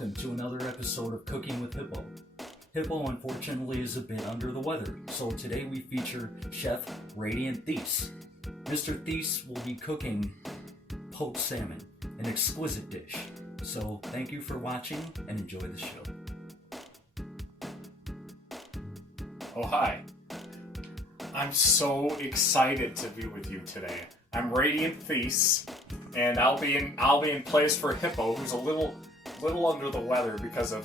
welcome to another episode of Cooking with Hippo. Hippo unfortunately is a bit under the weather, so today we feature Chef Radiant Theiss. Mr. Theiss will be cooking poached salmon, an exquisite dish. So thank you for watching and enjoy the show. Oh, hi. I'm so excited to be with you today. I'm Radiant Theiss, and I'll be in place for Hippo, who's a little under the weather because of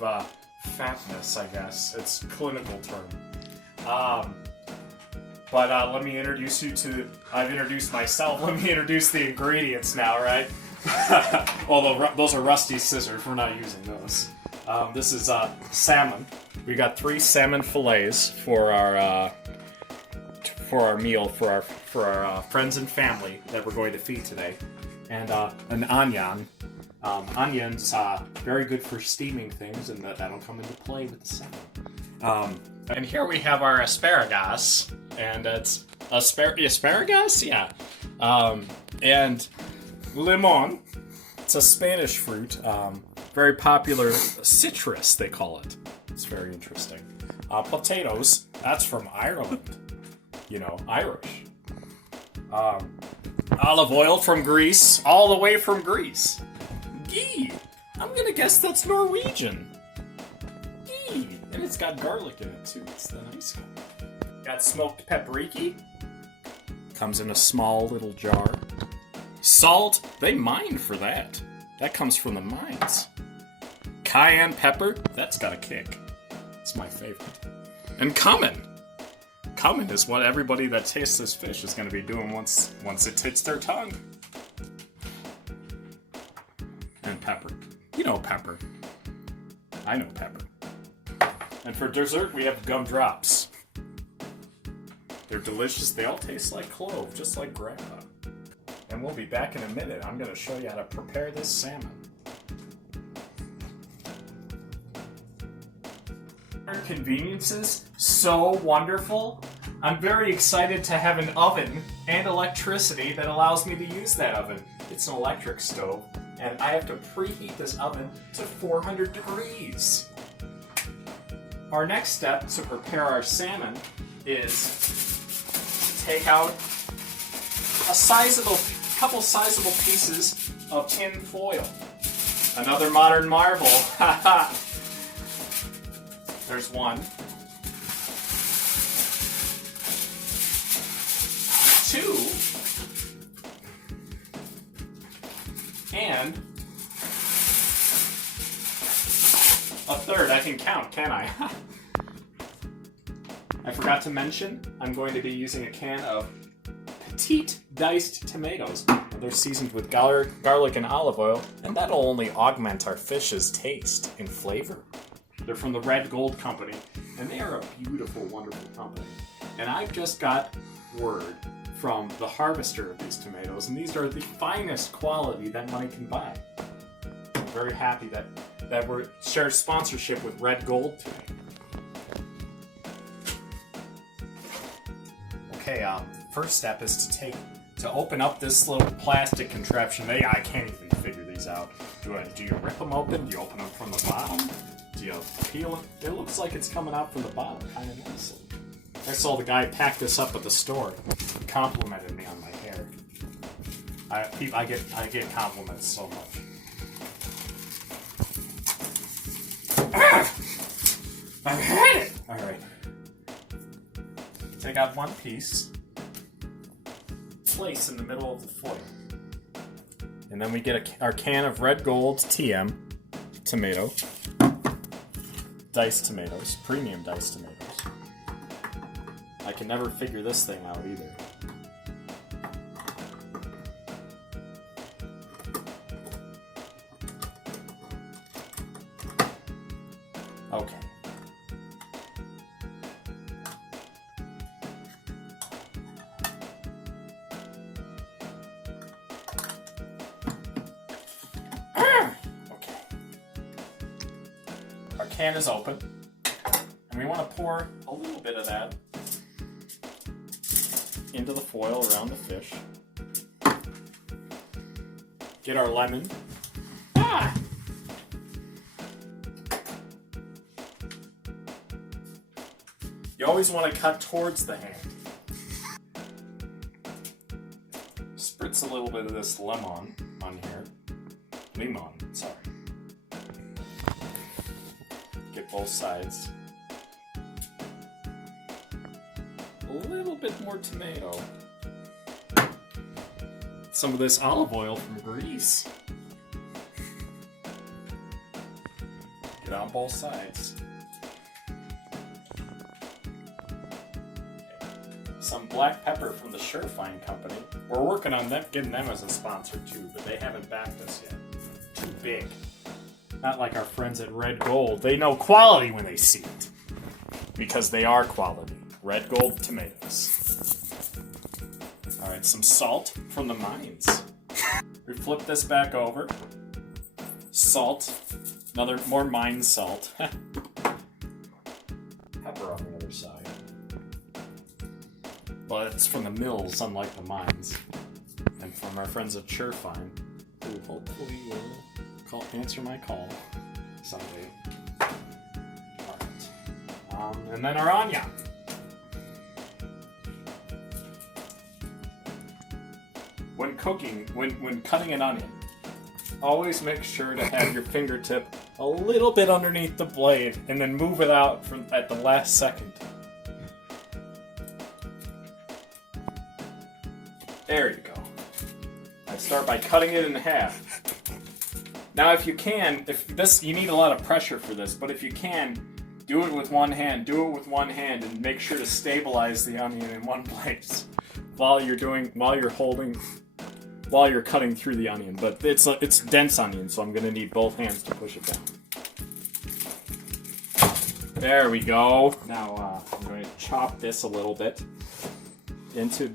fatness, I guess. It's a clinical term. But let me introduce you to. I've introduced myself. Let me introduce the ingredients now, right? Although those are rusty scissors, we're not using those. This is salmon. We got 3 salmon fillets for our meal for our friends and family that we're going to feed today, and an onion. Onions very good for steaming things, and that'll come into play with the salmon. And here we have our asparagus, and it's asparagus, yeah. And limon. It's a Spanish fruit, very popular citrus, they call it. It's very interesting. Potatoes. That's from Ireland. You know, Irish. Olive oil from Greece, all the way from Greece. Ghee. I'm gonna guess that's Norwegian. Ghee. And it's got garlic in it too. It's the nice kind. Got smoked paprika. Comes in a small little jar. Salt. They mine for that. That comes from the mines. Cayenne pepper. That's got a kick. It's my favorite. And cumin. Cumin is what everybody that tastes this fish is going to be doing once it hits their tongue. And pepper. You know pepper. I know pepper. And for dessert, we have gumdrops. They're delicious. They all taste like clove, just like Grandpa. And we'll be back in a minute. I'm going to show you how to prepare this salmon. Conveniences, so wonderful. I'm very excited to have an oven and electricity that allows me to use that oven. It's an electric stove, and I have to preheat this oven to 400 degrees. Our next step to prepare our salmon is take out couple sizable pieces of tin foil. Another modern marvel. Haha. There's one. 2. And a third. I can count, can I? I forgot to mention, I'm going to be using a can of petite diced tomatoes. They're seasoned with garlic and olive oil, and that'll only augment our fish's taste and flavor. They're from the Red Gold Company, and they are a beautiful, wonderful company. And I've just got word from the harvester of these tomatoes, and these are the finest quality that money can buy. I'm very happy that we're sharing sponsorship with Red Gold today. Okay, first step is to open up this little plastic contraption. I can't even figure these out. Do you rip them open? Do you open them from the bottom? Do you peel it? It looks like it's coming out from the bottom, kind of nicely. I saw the guy pack this up at the store. He complimented me on my hair. I get compliments so much. I've had it! Alright. Take out one piece. Place in the middle of the foil. And then we get our can of Red Gold TM tomato. Diced tomatoes, premium diced tomatoes. I can never figure this thing out either. Okay. Our can is open, and we want to pour a little bit of that into the foil around the fish. Get our lemon. always want to cut towards the hand. Spritz a little bit of this lemon on here. Limon, sorry. Get both sides. A little bit more tomato. Some of this olive oil from Greece. Get on both sides. Some black pepper from the Surefine Company. We're working on them, getting them as a sponsor too, but they haven't backed us yet. Too big. Not like our friends at Red Gold. They know quality when they see it. Because they are quality. Red Gold tomatoes. Alright, some salt from the mines. We flip this back over. Salt. More mine salt. Pepper on the other side. But it's from the mills, unlike the mines. And from our friends at Surefine, who hopefully will answer my call someday. Alright. And then our onion. When cooking, when cutting an onion, always make sure to have your fingertip a little bit underneath the blade and then move it out at the last second. There you go. I start by cutting it in half. Now if you can, you need a lot of pressure for this, but if you can, do it with one hand, and make sure to stabilize the onion in one place while you're cutting through the onion. But it's dense onion, so I'm gonna need both hands to push it down. There we go. Now I'm going to chop this a little bit into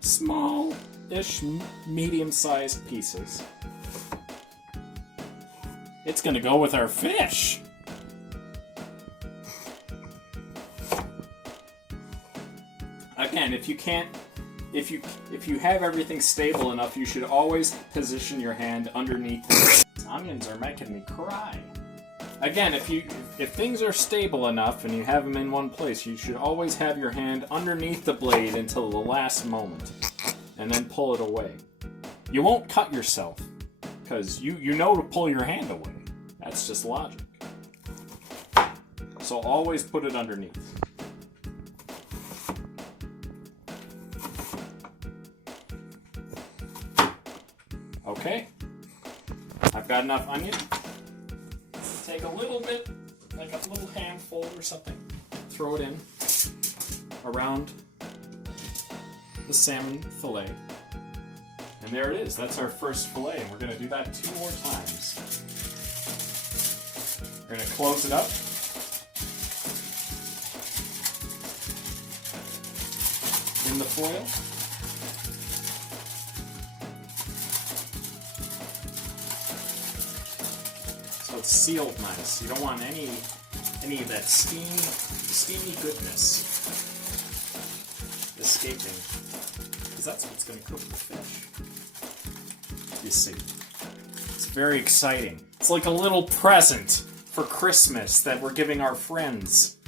small-ish, medium-sized pieces. It's gonna go with our fish. Again, if you have everything stable enough, you should always position your hand underneath the blade. Onions are making me cry. Again, if things are stable enough and you have them in one place, you should always have your hand underneath the blade until the last moment, and then pull it away. You won't cut yourself, because you know to pull your hand away. That's just logic. So always put it underneath. Okay, I've got enough onion. Take a little bit, like a little handful or something, throw it in around the salmon fillet. And there it is, that's our first fillet, and we're gonna do that 2 more times. We're gonna close it up. In the foil. So it's sealed nice. You don't want any of that steamy goodness escaping. Because that's what's going to cook the fish. You see. It's very exciting. It's like a little present for Christmas that we're giving our friends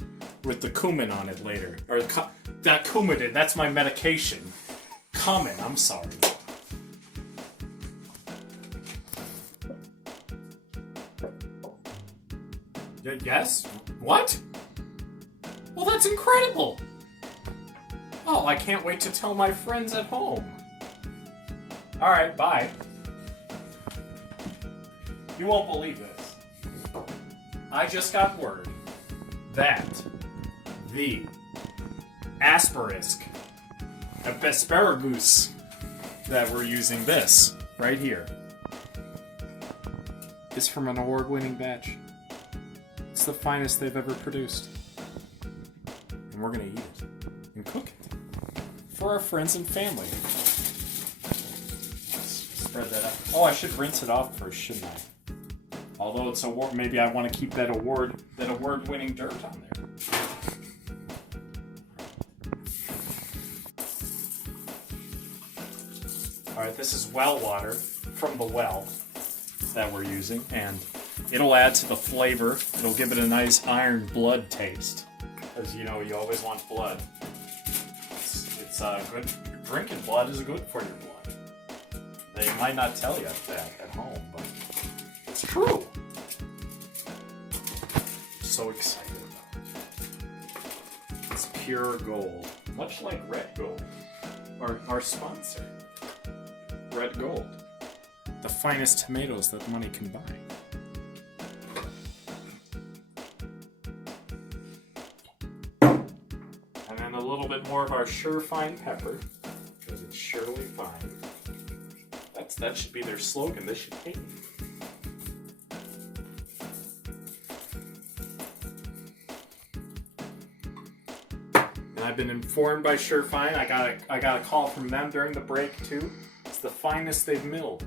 with the cumin on it later. Or not Coumadin, that's my medication. Cumin, I'm sorry. Yes? What? Well, that's incredible! Oh, I can't wait to tell my friends at home. Alright, bye. You won't believe this. I just got word that the asparagus that we're using, this right here, is from an award-winning batch. It's the finest they've ever produced. And we're gonna eat it and cook it for our friends and family. Spread that up. Oh, I should rinse it off first, shouldn't I? Although it's award, maybe I want to keep that award-winning dirt on there. Alright, this is well water from the well that we're using, and it'll add to the flavor. It'll give it a nice iron blood taste. Because, you know, you always want blood. It's good. Drinking blood is good for your blood. They might not tell you that at home, but it's true. I'm so excited about it. It's pure gold. Much like red gold. Our sponsor. Red gold. The finest tomatoes that money can buy. And then a little bit more of our sure fine pepper, because it's surely fine. That should be their slogan. They should hate me. And I've been informed by Surefine. I got a call from them during the break too. It's the finest they've milled.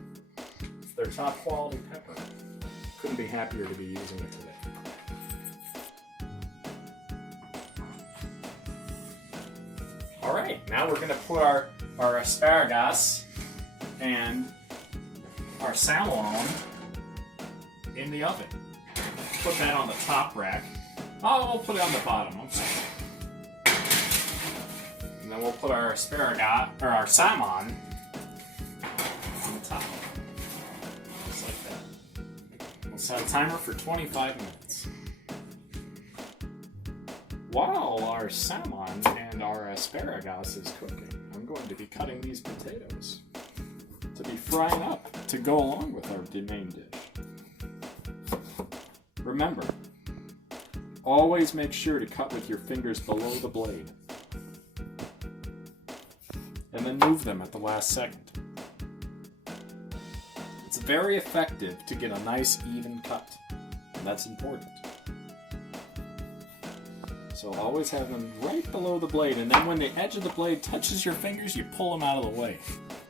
It's their top quality pepper. Couldn't be happier to be using it today. All right, now we're gonna put our asparagus and our salmon in the oven. Put that on the top rack. Oh, we'll put it on the bottom. I'm sorry. And then we'll put our asparagus or our salmon on the top, just like that. We'll set a timer for 25 minutes. While our salmon and our asparagus is cooking, I'm going to be cutting these potatoes to be frying up to go along with our main dish. Remember, always make sure to cut with your fingers below the blade. And then move them at the last second. It's very effective to get a nice even cut. And that's important. So always have them right below the blade, and then when the edge of the blade touches your fingers, you pull them out of the way.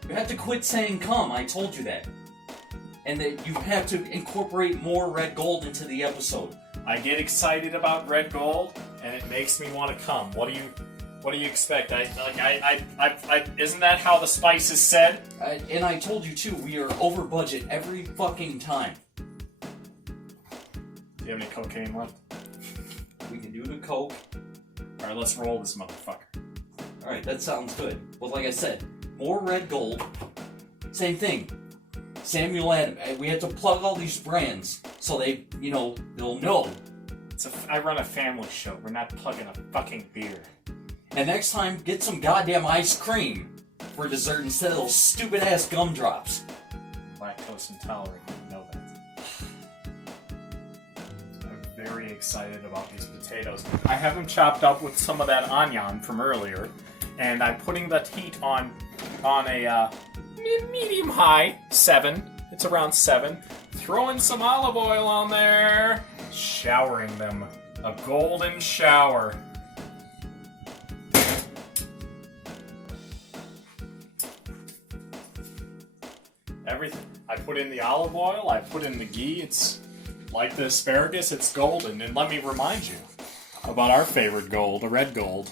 You have to quit saying come, I told you that. And that you have to incorporate more red gold into the episode. I get excited about red gold, and it makes me want to come. What do you expect? Isn't that how the spice is said? And I told you too, we are over budget every fucking time. Do you have any cocaine left? We can do the coke. Alright, let's roll this motherfucker. Alright, that sounds good. But like I said, more red gold. Same thing. Samuel Adam, we had to plug all these brands so they, they'll know. I run a family show. We're not plugging a fucking beer. And next time, get some goddamn ice cream for dessert instead of those stupid ass gumdrops. Lactose intolerant, you know that. I'm very excited about these potatoes. I have them chopped up with some of that onion from earlier, and I'm putting the heat on a medium high 7. It's around 7. Throwing some olive oil on there, showering them a golden shower. Everything. I put in the olive oil, I put in the ghee. It's like the asparagus, it's golden. And let me remind you about our favorite gold, the red gold.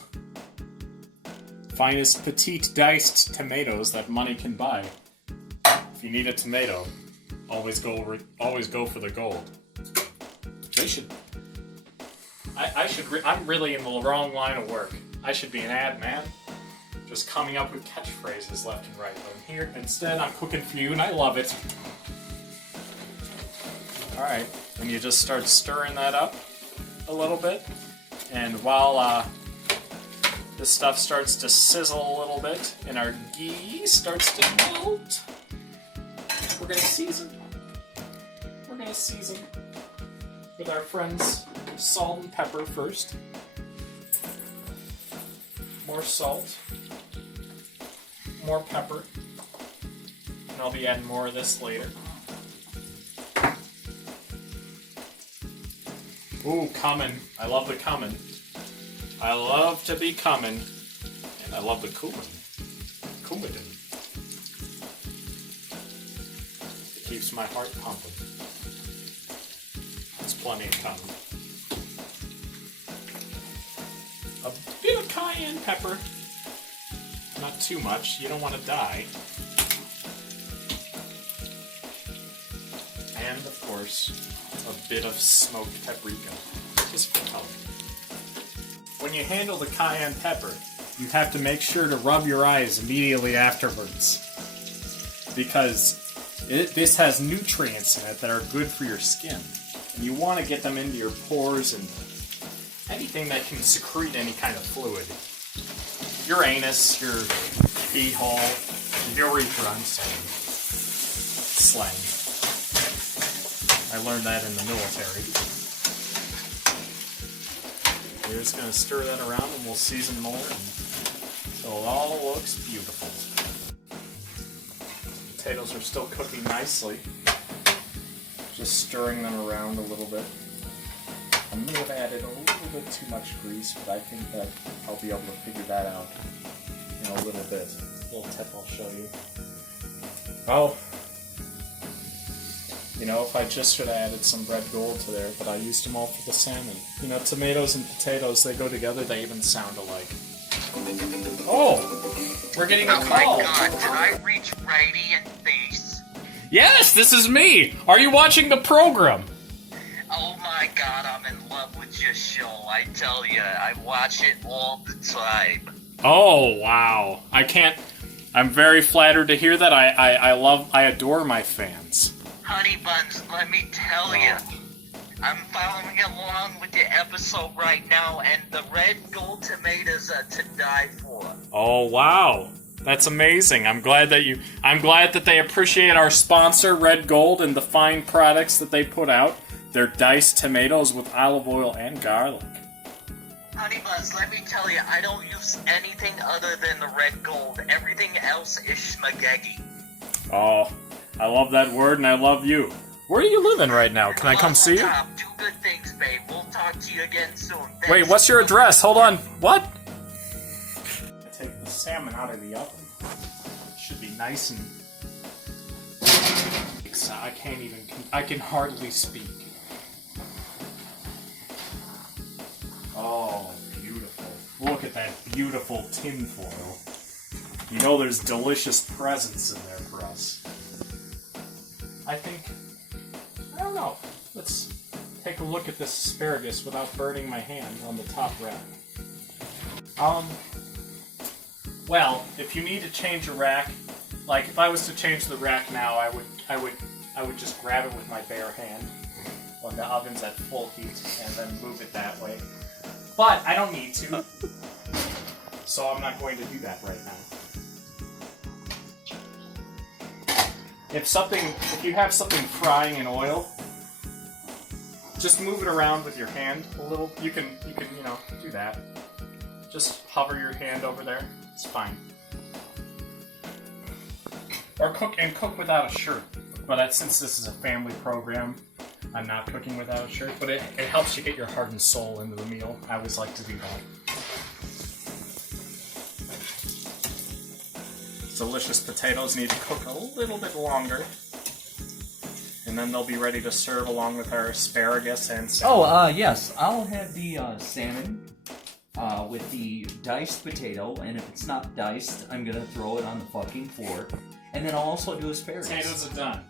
Finest petite diced tomatoes that money can buy. If you need a tomato, always go for the gold. They should. I'm really in the wrong line of work. I should be an ad man. Just coming up with catchphrases left and right. But I'm here instead. I'm cooking for you, and I love it. All right, and you just start stirring that up a little bit, and while this stuff starts to sizzle a little bit, and our ghee starts to melt, we're gonna season. We're gonna season with our friends salt and pepper first. More salt. More pepper. And I'll be adding more of this later. Ooh, cumin. I love the cumin. I love to be cumin. And I love the cumin. Coumadin. It keeps my heart pumping. It's plenty of cumin. A bit of cayenne pepper. Not too much. You don't want to die. And, of course, a bit of smoked paprika. Just for color. when you handle the cayenne pepper, you have to make sure to rub your eyes immediately afterwards. Because this has nutrients in it that are good for your skin. And you want to get them into your pores and anything that can secrete any kind of fluid. Your anus, your pee hole, your urethra, I'm saying. Slang. I learned that in the military. We're just going to stir that around and we'll season more until it all looks beautiful. Potatoes are still cooking nicely. Just stirring them around a little bit. I may have added a little bit too much grease, but I think that I'll be able to figure that out in a little bit. A little tip I'll show you. Oh, you know, if I just should have added some red gold to there, but I used them all for the salmon. You know, tomatoes and potatoes, they go together, they even sound alike. Oh, we're getting a call. Oh my god, did I reach Radiant Theiss? Yes, this is me. Are you watching the program? Oh my god, I'm in love with your show. I tell you, I watch it all the time. Oh, wow. I'm very flattered to hear that. I adore my fans. Honey Buns, let me tell you, I'm following along with your episode right now, and the red gold tomatoes are to die for. Oh, wow. That's amazing. I'm glad that they appreciate our sponsor, Red Gold, and the fine products that they put out. They're diced tomatoes with olive oil and garlic. Honey Buns, let me tell you, I don't use anything other than the red gold. Everything else is schmagegi. Oh, I love that word, and I love you. Where are you living right now? Can I come see you? Do good things, babe. We'll talk to you again soon. Thanks. Wait, what's your address? Hold on. What? I take the salmon out of the oven. It should be nice and... I can hardly speak. Oh, beautiful. Look at that beautiful tinfoil. You know there's delicious presents in there for us. I don't know. Let's take a look at this asparagus without burning my hand on the top rack. Well, if you need to change a rack, like if I was to change the rack now, I would just grab it with my bare hand when the oven's at full heat and then move it that way. But I don't need to, so I'm not going to do that right now. If you have something frying in oil, just move it around with your hand a little. You can do that. Just hover your hand over there. It's fine. Or cook without a shirt. But since this is a family program, I'm not cooking without a shirt. But it helps you get your heart and soul into the meal. I always like to do that. Delicious potatoes need to cook a little bit longer. And then they'll be ready to serve along with our asparagus and salmon. Yes. I'll have the salmon with the diced potato, and if it's not diced, I'm gonna throw it on the fucking floor. And then I'll also do asparagus. Potatoes are done.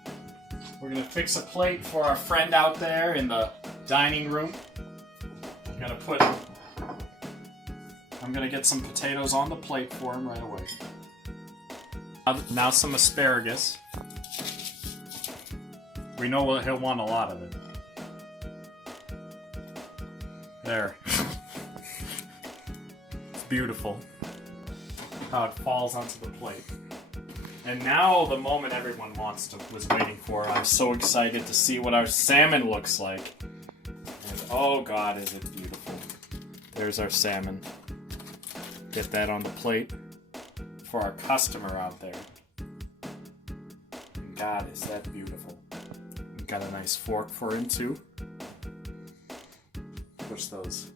We're gonna fix a plate for our friend out there in the dining room. I'm gonna get some potatoes on the plate for him right away. Now some asparagus. We know he'll want a lot of it. There. It's beautiful how it falls onto the plate. And now the moment everyone was waiting for. I'm so excited to see what our salmon looks like. And oh god, is it beautiful. There's our salmon. Get that on the plate for our customer out there. And god, is that beautiful. We've got a nice fork for him too. Push those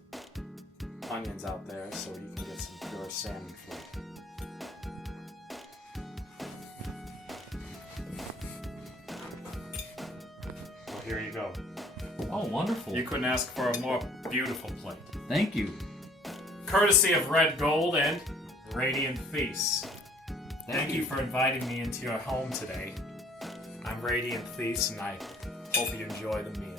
onions out there so he can get some pure salmon flavor. Well, here you go. Oh, wonderful. You couldn't ask for a more beautiful plate. Thank you. Courtesy of Red Gold and Radiant Theiss. Thank you for inviting me into your home today. I'm Radiant Theiss, and I hope you enjoy the meal.